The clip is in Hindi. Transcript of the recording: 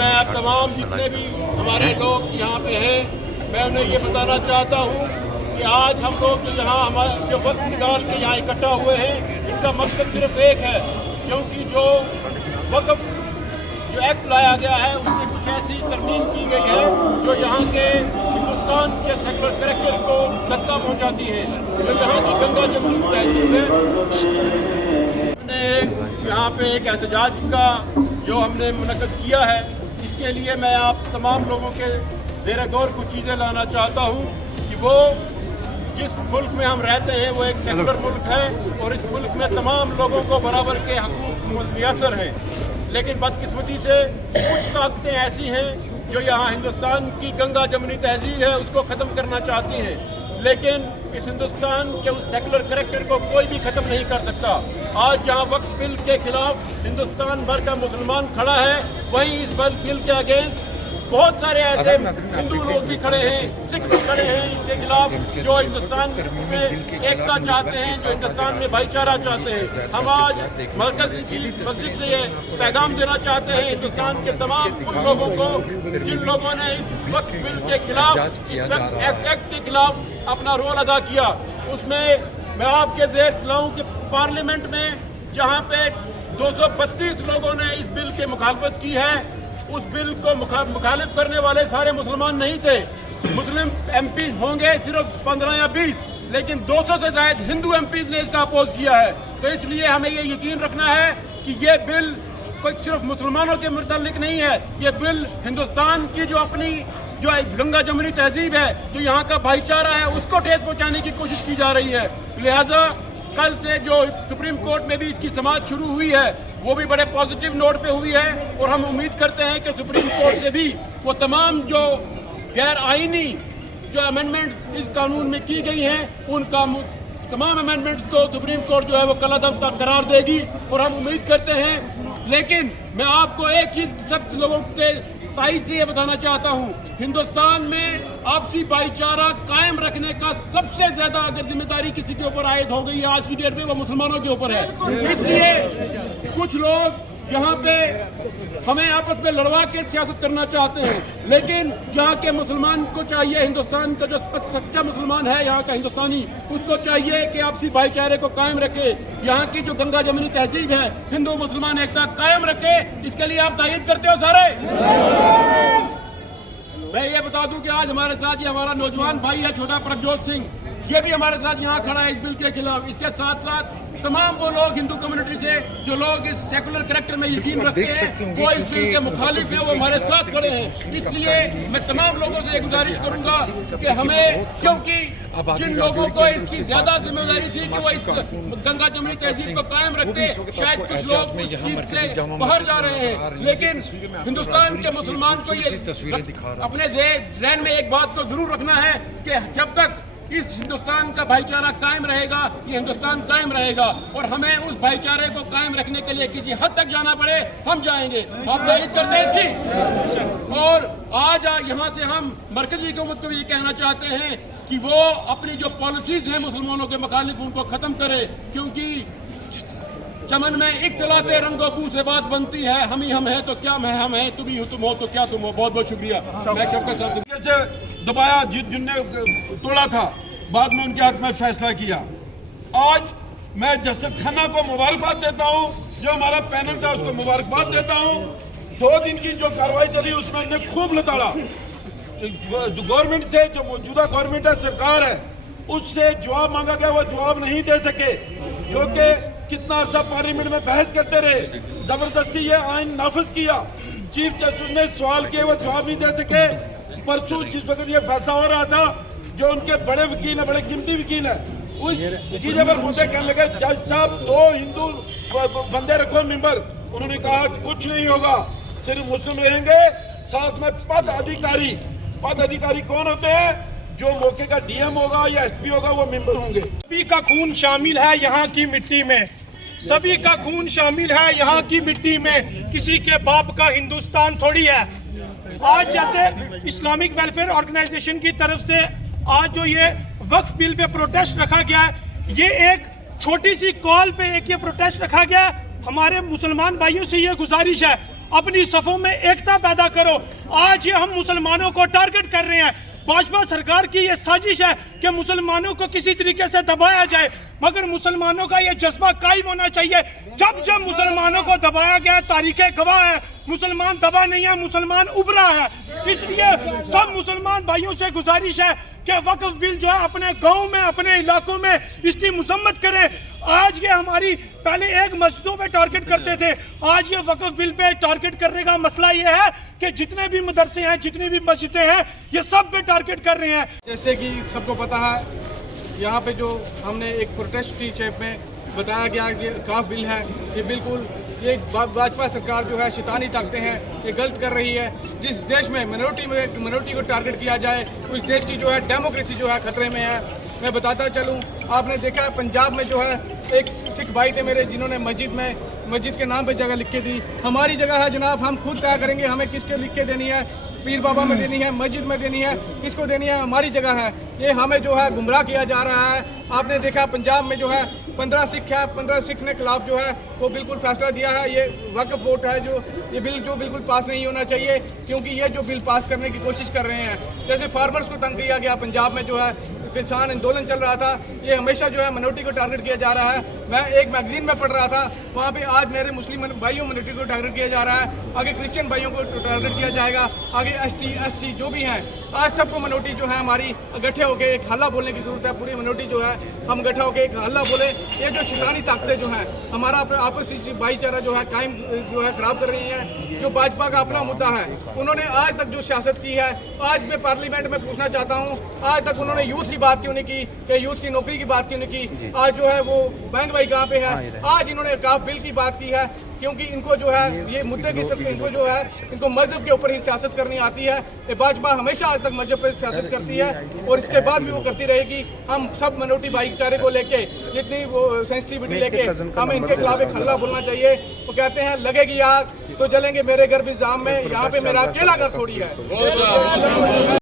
मैं तमाम जितने भी हमारे लोग यहाँ पे हैं, मैं उन्हें ये बताना चाहता हूँ कि आज हम लोग जो यहाँ हमारे जो वक्त निकाल के यहाँ इकट्ठा हुए हैं, इसका मकसद सिर्फ एक है, क्योंकि जो वक्फ जो एक्ट लाया गया है उसमें कुछ ऐसी तरमीम की गई है जो यहाँ के हिंदुस्तान के सेकुलर कैरेक्टर को धक्का पहुँचाती है। जो यहाँ की गंगा जमुनी तहजीब है, हमने यहाँ पे एक एहतजाज का जो हमने मुनक़्क़द किया है, इसके लिए मैं आप तमाम लोगों के ज़ेर गौर कुछ चीज़ें लाना चाहता हूँ कि वो जिस मुल्क में हम रहते हैं वो एक सेकुलर मुल्क है और इस मुल्क में तमाम लोगों को बराबर के हकूक़ मुयस्सर हैं। लेकिन बदकिस्मती से कुछ ताकतें ऐसी हैं जो यहाँ हिंदुस्तान की गंगा जमुनी तहजीब है उसको ख़त्म करना चाहती हैं, लेकिन इस हिंदुस्तान के उस सेकुलर कैरेक्टर को कोई भी ख़त्म नहीं कर सकता। आज जहाँ वक्फ बिल के खिलाफ हिंदुस्तान भर का मुसलमान खड़ा है, वहीं इस बिल के अगेंस्ट बहुत सारे ऐसे हिंदू लोग भी खड़े हैं, सिख भी खड़े हैं इसके खिलाफ, जो हिंदुस्तान में एकता चाहते हैं, जो हिंदुस्तान में भाईचारा चाहते हैं। हम आज मरकज़ की मस्जिद से ये पैगाम देना चाहते हैं हिंदुस्तान के तमाम उन लोगों को जिन लोगों ने इस वक्फ बिल के खिलाफ, एक्ट के खिलाफ अपना रोल अदा किया। उसमें मैं आपके ज़ेर लाऊं कि पार्लियामेंट में जहाँ पे 232 लोगों ने इस बिल की मुखालफत की है, उस बिल को मुखालिफ करने वाले सारे मुसलमान नहीं थे। मुस्लिम एमपी होंगे सिर्फ 15 या 20, लेकिन 200 से ज़ायद हिंदू एमपीज ने इसका अपोज किया है। तो इसलिए हमें ये यकीन रखना है कि ये बिल कोई सिर्फ मुसलमानों के मुतल्लिक नहीं है, ये बिल हिंदुस्तान की जो अपनी जो गंगा जमुनी तहजीब है, जो यहाँ का भाईचारा है, उसको ठेस पहुँचाने की कोशिश की जा रही है। लिहाजा कल से जो सुप्रीम कोर्ट में भी इसकी समाअत शुरू हुई है, वो भी बड़े पॉजिटिव नोट पे हुई है और हम उम्मीद करते हैं कि सुप्रीम कोर्ट से भी वो तमाम जो गैर आईनी जो अमेंडमेंट्स इस कानून में की गई हैं, उन तमाम अमेंडमेंट्स को सुप्रीम कोर्ट जो है वो कलादम का करार देगी और हम उम्मीद करते हैं। लेकिन मैं आपको एक चीज़ सब लोगों के ताईद से ये बताना चाहता हूँ, हिंदुस्तान में आपसी भाईचारा कायम रखने का सबसे ज्यादा अगर जिम्मेदारी किसी के ऊपर आयद हो गई है आज की डेट में, वो मुसलमानों के ऊपर है। इसलिए कुछ लोग यहाँ पे हमें आपस में लड़वा के सियासत करना चाहते हैं, लेकिन यहाँ के मुसलमान को चाहिए, हिंदुस्तान का जो सच्चा मुसलमान है यहाँ का हिंदुस्तानी, उसको चाहिए कि आपसी भाईचारे को कायम रखे, यहाँ की जो गंगा जमुनी तहजीब है, हिंदू मुसलमान एकता कायम रखे। इसके लिए आप तायद करते हो सारे? मैं ये बता दूं कि आज हमारे साथ ये हमारा नौजवान भाई है छोटा प्रभजोत सिंह, ये भी हमारे साथ यहाँ खड़ा है इस बिल के खिलाफ। इसके साथ साथ तमाम वो लोग हिंदू कम्युनिटी से जो लोग इस सेकुलर कैरेक्टर में यकीन रखते हैं, वो इस बिल के मुखालिफ हैं, वो हमारे साथ खड़े हैं। इसलिए मैं तमाम लोगों से गुजारिश करूंगा कि हमें, क्योंकि जिन लोगों को इसकी ज्यादा जिम्मेदारी थी कि वो इस गंगा जमुनी तहजीब को कायम रखते, शायद कुछ लोग इस चीज से बाहर जा रहे हैं, लेकिन हिंदुस्तान के मुसलमान को ये अपने ज़हन में एक बात को जरूर रखना है कि जब तक इस हिंदुस्तान का भाईचारा कायम रहेगा, ये हिंदुस्तान कायम रहेगा और हमें उस भाईचारे को कायम रखने के लिए किसी हद तक जाना पड़े, हम जाएंगे। आप तायद करते हैं इसकी? और आज यहाँ से हम मरकजी हुकूमत को भी ये कहना चाहते हैं कि वो अपनी जो पॉलिसीज हैं मुसलमानों के मुखालिफ, उनको ख़त्म करे, क्योंकि चमन में इख्तिलाते रंगो बू से बात बनती है। हम ही हम हैं तो क्या मैं हम हैं, तुम ही हो तुम हो तो क्या तुम हो। बहुत बहुत शुक्रिया। मैं सबका साथ दबाया जिनने तोड़ा था, बाद में उनके हक में फैसला किया। आज मैं जस्टिस खन्ना को मुबारकबाद देता हूँ, जो हमारा पैनल था उसको मुबारकबाद देता हूँ। 2 दिन की जो कार्रवाई चली उसमें हमने खूब लताड़ा। गवर्नमेंट से, जो मौजूदा गवर्नमेंट है, सरकार है, उससे जवाब मांगा गया, वो जवाब नहीं दे सके, जो कि कितना अर्सा पार्लियामेंट में बहस करते रहे, जबरदस्ती ये आइन नाफिज किया। चीफ जस्टिस ने सवाल किए, वो जवाब नहीं दे सके। परसों जिस वक्त ये फैसला हो रहा था, जो उनके बड़े वकील है, बड़े कीमती वकील है, उस नतीजे पर मुझे कहने लगे जज साहब 2 हिंदू बंदे रखो मेंबर। उन्होंने कहा कुछ नहीं होगा, सिर्फ मुस्लिम रहेंगे, साथ में पद अधिकारी कौन होते हैं? जो मौके का डीएम होगा या एसपी होगा, वो मेंबर होंगे। सभी का खून शामिल है यहाँ की मिट्टी में, सभी का खून शामिल है यहाँ की मिट्टी में, किसी के बाप का हिंदुस्तान थोड़ी है। आज जैसे इस्लामिक वेलफेयर ऑर्गेनाइजेशन की तरफ से आज जो ये वक्फ बिल पे प्रोटेस्ट रखा गया है, ये एक छोटी सी कॉल पे एक ये प्रोटेस्ट रखा गया है। हमारे मुसलमान भाइयों से ये गुजारिश है, अपनी सफों में एकता पैदा करो। आज ये हम मुसलमानों को टारगेट कर रहे हैं। भाजपा सरकार की ये साजिश है कि मुसलमानों को किसी तरीके से दबाया जाए, मगर मुसलमानों का ये जज्बा कायम होना चाहिए। जब जब मुसलमानों को दबाया गया, तारीखें गवाह है, मुसलमान दबा नहीं है, मुसलमान उभरा है। इसलिए सब मुसलमान भाइयों से गुजारिश है कि वक्फ बिल जो है अपने गांव में, अपने इलाकों में इसकी मसम्मत करें। आज ये हमारी पहले एक मस्जिदों पे टारगेट करते थे, आज ये वक्फ बिल पे टारगेट करने का मसला ये है कि जितने भी मदरसे हैं, जितनी भी मस्जिदें हैं, ये सब पे टारगेट कर रहे हैं। जैसे कि सबको पता है, यहाँ पे जो हमने एक प्रोटेस्ट की शेप में बताया गया कि काफ बिल है, ये बिल्कुल ये भाजपा सरकार जो है शैतानी ताकतें हैं, ये गलत कर रही है। जिस देश में मिनोरिटी को टारगेट किया जाए, उस देश की जो है डेमोक्रेसी जो है खतरे में है। मैं बताता चलूँ, आपने देखा है पंजाब में जो है एक सिख भाई थे मेरे, जिन्होंने मस्जिद के नाम पे जगह लिख के दी। हमारी जगह है जनाब, हम खुद तय करेंगे हमें किसके लिख के देनी है, पीर बाबा में देनी है, मस्जिद में देनी है, किसको देनी है, हमारी जगह है। ये हमें जो है गुमराह किया जा रहा है। आपने देखा पंजाब में जो है 15 सिख है, 15 सिख ने खिलाफ जो है वो बिल्कुल फैसला दिया है। ये वक्फ बोर्ड है जो ये बिल जो बिल्कुल पास नहीं होना चाहिए, क्योंकि ये जो बिल पास करने की कोशिश कर रहे हैं, जैसे फार्मर्स को तंग किया गया पंजाब में, जो है किसान आंदोलन चल रहा था, ये हमेशा जो है मिनोरिटी को टारगेट किया जा रहा है। मैं एक मैगजीन में पढ़ रहा था, वहाँ पे आज मेरे मुस्लिम भाइयों मिनोरिटी को टारगेट किया जा रहा है, आगे क्रिश्चियन भाइयों को टारगेट किया जाएगा, आगे ST SC जो भी हैं, आज सबको मिनोरिटी जो है हमारी इकट्ठे होकर एक हल्ला बोलने की जरूरत है। पूरी मिनोरिटी जो है हम इकट्ठा होकर एक हल्ला बोले। ये जो शैतानी ताकतें जो हैं हमारा आपसी भाईचारा जो है कायम जो है खराब कर रही हैं। जो भाजपा का अपना मुद्दा है, उन्होंने आज तक जो सियासत की है, आज मैं पार्लियामेंट में पूछना चाहता हूँ, आज तक उन्होंने यूथ की बात क्यों नहीं की, कि यूथ की नौकरी की बात क्यों नहीं की। आज जो है वो बहन भाई कहाँ पे है, आज इन्होंने काफ बिल की बात की है, क्योंकि इनको जो है ये मुद्दे की सब इनको जो है इनको मजहब के ऊपर ही सियासत करनी आती है। ये भाजपा हमेशा आज तक मजहब पर सियासत करती है और इसके बाद भी वो करती रहेगी। हम सब मिनोरिटी भाईचारे को लेके जितनी वो सेंसिटिविटी लेके हमें इनके खिलाफ एक हल्ला बोलना चाहिए। वो कहते हैं लगेगी आग तो जलेंगे मेरे घर भी जाम में, यहाँ पे मेरा अकेला घर थोड़ी है।